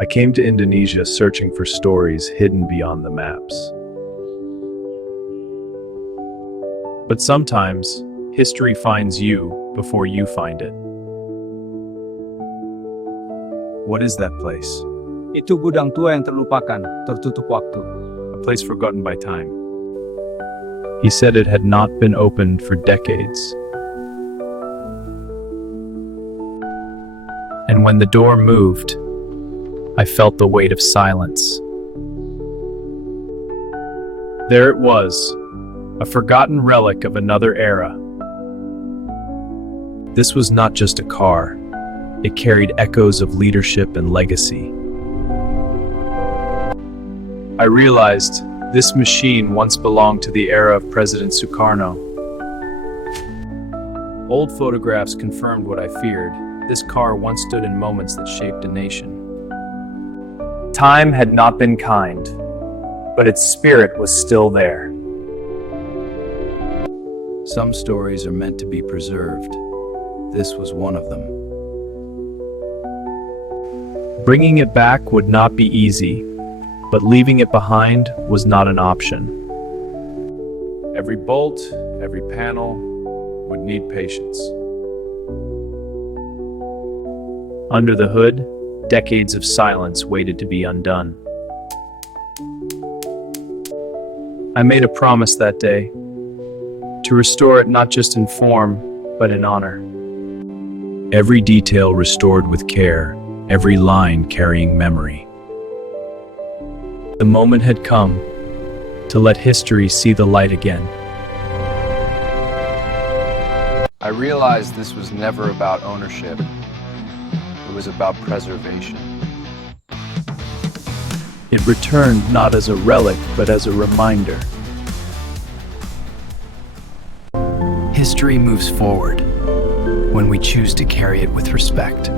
I came to Indonesia searching for stories hidden beyond the maps. But sometimes, history finds you before you find it. What is that place? Itu gudang tua yang terlupakan, tertutup waktu. A place forgotten by time. He said it had not been opened for decades. And when the door moved, I felt the weight of silence. There it was, a forgotten relic of another era. This was not just a car. It carried echoes of leadership and legacy. I realized this machine once belonged to the era of President Soekarno. Old photographs confirmed what I feared. This car once stood in moments that shaped a nation. Time had not been kind, but its spirit was still there. Some stories are meant to be preserved. This was one of them. Bringing it back would not be easy, but leaving it behind was not an option. Every bolt, every panel would need patience. Under the hood, decades of silence waited to be undone. I made a promise that day, to restore it not just in form, but in honor. Every detail restored with care, every line carrying memory. The moment had come to let history see the light again. I realized this was never about ownership. It was about preservation. It returned not as a relic, but as a reminder. History moves forward when we choose to carry it with respect.